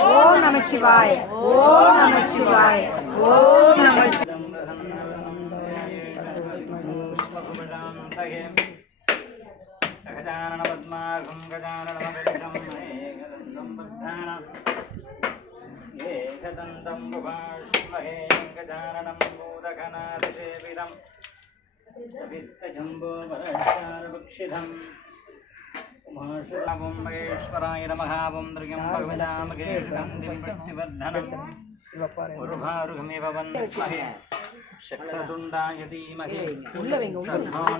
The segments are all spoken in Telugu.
ఓం నమ శివాయ ఓం నమ శివాయ ఓం నమ గజానన పద్మార్గం గజాననమగజం ఏకదంతం బద్ధాన ఏకదంతం ఉపాష్మహే గజాననం భూతగణాదిసేవిదం மகேஸ்வராய நமகாவம் திருகம் பகவதாமகேஷம் திவிவர்தனம் உருகாருகமிவ வந்தே சக்கரதுண்டாய தீமகே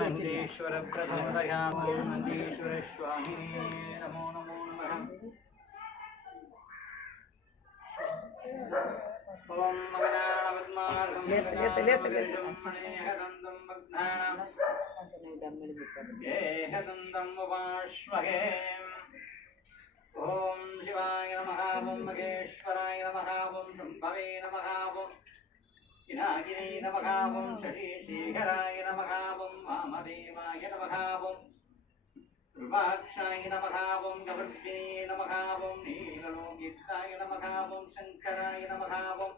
நந்தீஸ்வர பிரதோதயாமோ நந்தீஸ்வரஸ்வாமினே நமோ நமோ நமः ஓம் மகனான பத்மார்கம் ఓం శివాయ నమః ఓం మహేశ్వరాయ నమః ఓం శంభవే నమః ఓం వినాయనే నమః ఓం శశిశేఖరాయ నమః ఓం వామదేవాయ నమః ఓం కృపాక్షాయ నమః ఓం గవర్ధినే నమః ఓం నీలలోకితాయ నమః ఓం శంకరాయ నమః ఓం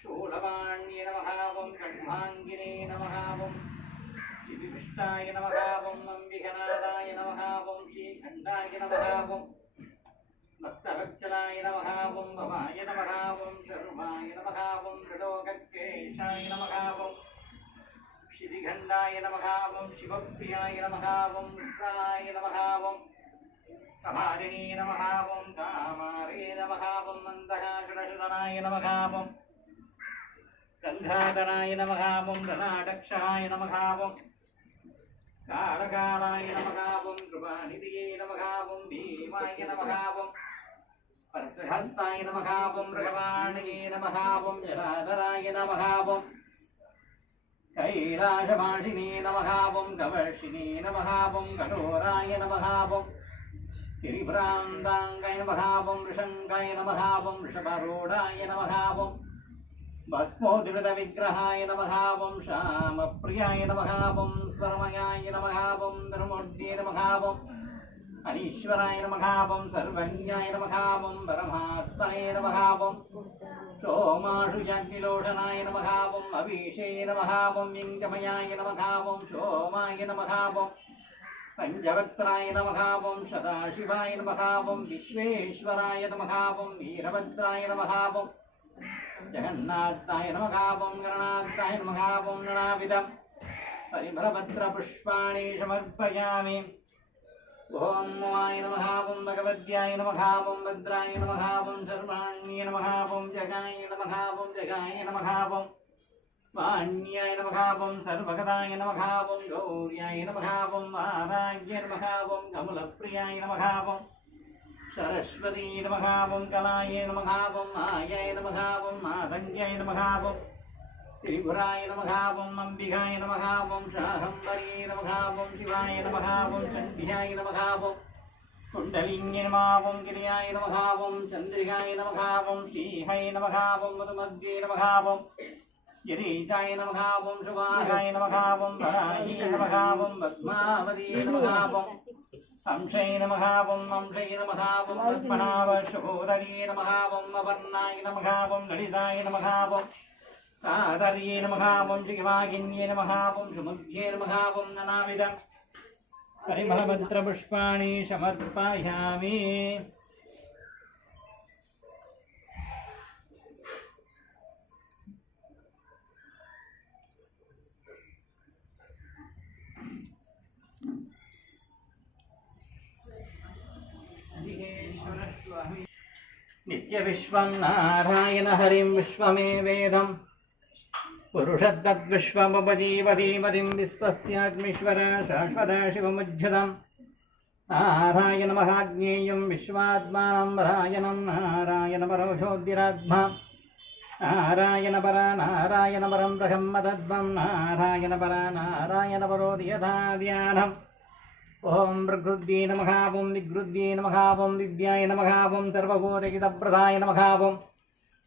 శూలవాణ్య నమః ఓం ఖడ్వాంగినే నమః ఓం శ్రీకృష్ణాయ నమ ఓం అంబికనాథాయ నమ ఓం శ్రీఖండాయ నమ ఓం భక్తవత్సలాయ నమః ఓం భవాయ నమః ఓం శర్మాయ నమ ఓం త్రిలోకేశాయ నమః ఓం శ్రీఖండాయ నమ ఓం శివప్రియాయ నమ ఓం రుద్రాయ నమః ఓం కమారిణీ నమ ఓం కామారే నమ ఓం మందహాసురసుదనాయ నమః ఓం గంగాధరాయ నమ ఓం రణాడక్షాయ నమః ఓం కారకాలాయ నమః కృపానిధియే నమః భీమాయ నమః ఓం పరశుహస్తాయ మృగవాణియే ఓం జలాధరాయ నమః ఓం కైలాసవాసినే నమః ఓం కఠోరాయ నమః గిరిభ్రాంతాంగాయ నమః వృషంగాయ నమః ఓం వృషభరూఢాయ నమః ఓం విగ్రహాయ నమః ఓం శ్యామప్రియాయ నమః ఓం స్వర్మయాయ నమః ఓం ధర్మూర్ధ్యే నమః ఓం అనీశ్వరాయ నమః ఓం సర్వజ్ఞాయ నమః ఓం పరమాత్మనే నమః ఓం సోమాషు యాజ్ఞిలోషనాయ నమః ఓం అభిషే నమః ఓం లింగమయాయ నమః ఓం సోమాయ నమః ఓం పంచవక్త్రాయ నమః ఓం సదాశివాయ నమః ఓం విశ్వేశ్వరాయ నమః ఓం వీరభద్రాయ నమః ఓం జగన్నాథాయ నమః ఓం గణనాథాయ నమః ఓం గణావిదం పరిమళపత్రపుష్పాణి సమర్పయామి ఓం నమాయ నమః ఓం భగవద్యాయ నమః ఓం భద్రాయ నమః ఓం సర్వాణ్య నమః ఓం జగాయ నమః ఓం జగాయ నమః ఓం వాణ్యాయ నమః ఓం సర్వగదాయ నమః ఓం గౌర్యాయ నమః ఓం వారాజ్య నమః ఓం కమలప్రియాయ నమః ఓం సరస్వతీ నమః ఓం కళాయ నమః ఓం మాయాయ నమః ఓం మాతంగ్యాయ నమః ఓం త్రిపురాయ నమః ఓం అంబికాయ నమః ఓం శాకంబరీ నమః ఓం శివాయ నమః ఓం చండ్యాయ నమః ఓం కుండలింగ్య నమః ఓం గిరియాయ నమః ఓం చంద్రికాయ నమః ఓం శ్రీహయ నమః ఓం మధుమద్వే నమః ఓం గిరీశాయ నమః ఓం శుభాయ నమః ఓం వరాయ నమః ఓం పద్మావతీ నమః ఓం హంసై నమః ఓం హంసై నమః ఓం పద్మనాభశోదరీ నమః ఓం అవర్ణాయ నమః ఓం లలితాయ నమః ఓం కాదర్యే నమః ఓం శ్రీవాగిన్యే నమః ఓం సుముఖ్యే నమః ఓం ననావిధం పరిమళభద్రపుష్పాణి సమర్పయామి నిత్య విశ్వం నారాయణ హరిం విశ్వమే వేదం పురుషద్విశ్వముపజీవధీమతిం విశ్వస్యాగ్మీశ్వర శాశ్వత శివముజ్జతం ఓం ప్రకృద్యే నమః ఓం విగృద్యే నమః ఓం విద్యాయ నమః ఓం సర్వభూతహితప్రదాయ నమః ఓం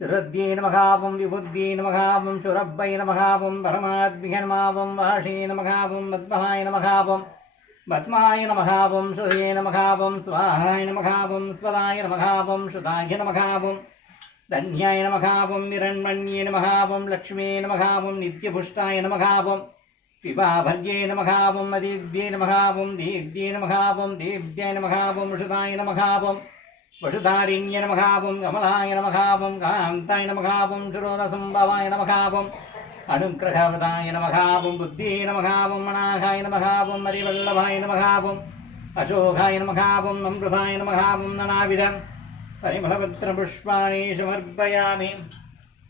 సురద్యే నమః ఓం విబుద్ధ్యే నమః ఓం సురబ్బై నమః ఓం పరమాత్మిహ నమః ఓం వాషే నమః ఓం మద్భాయ నమః ఓం పద్మాయ నమః ఓం శుభే నమః ఓం స్వాహాయ నమః ఓం స్వదాయ నమః ఓం శుదాయ నమః ఓం ధన్యాయ నమః ఓం నిరణ్మణ్యే నమః ఓం లక్ష్మీ నమః ఓం నిత్యపుష్టాయ నమః ఓం പിബാഭർഗ്യേ നമഹാപം നദീദ്യേ നമഹാപം ദീദ്യേ നമഹാപം ദീപ്തേ നമഹാപം ഋഷതായ നമഹാപം വഷുധാരിണ്യ നമഹാപം കമലായ നമഹാപം കാന്തായ നമഹാപം ശിരോധസംഭവായ നമഹാപം അനുഗ്രഹവൃതായ നമഹാപം ബുദ്ധിയെ നമഹാപം മണാഹായ നമഹാപം മരിവല്ലഭായ നമഹാപം അശോകായ നമഹാപം നമൃതായ നമഹാപം നണാവിധ പരിമളപത്രപുഷ്പാണി സമർപ്പയാമി.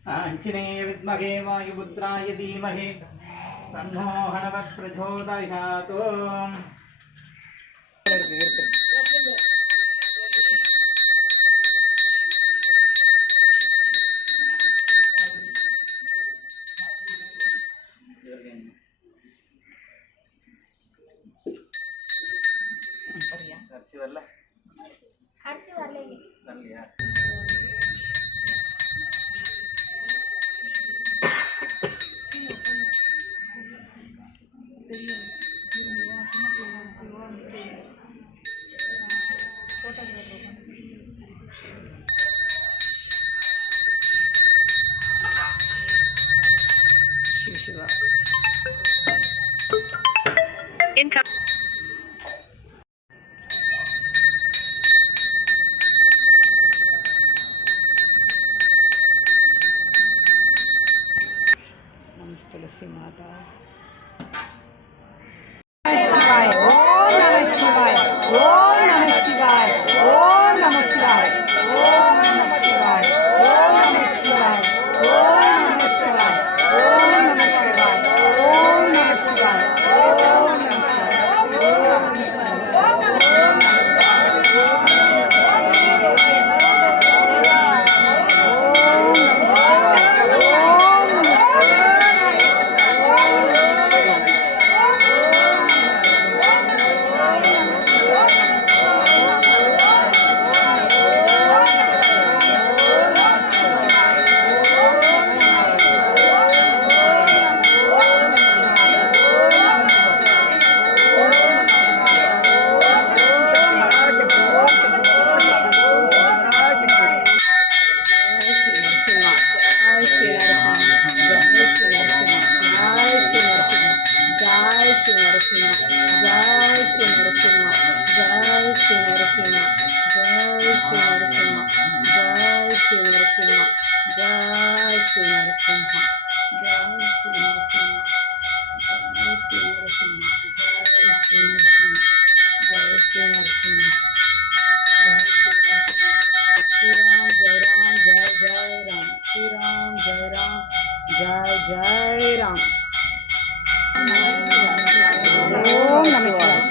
ആഞ്ജനേയ വിദ്മഹേ വായുപുത്രായ ധീമഹേ. तन्मोहनवत् प्रचोदयात् Income. నమస్తే మాత జై శ్రీ నరసింహ జై శ్రీ నరసింహ జై శ్రీ నరసింహ జై శ్రీ నరసింహ జై శ్రీ నరసింహ జై శ్రీ నరసింహ శ్రీరామ్ జయ రామ్ జయ జయ రామ్ శ్రీరామ్ జయ రామ్ జయ జయ రామ్ ఓం నమ శివాయ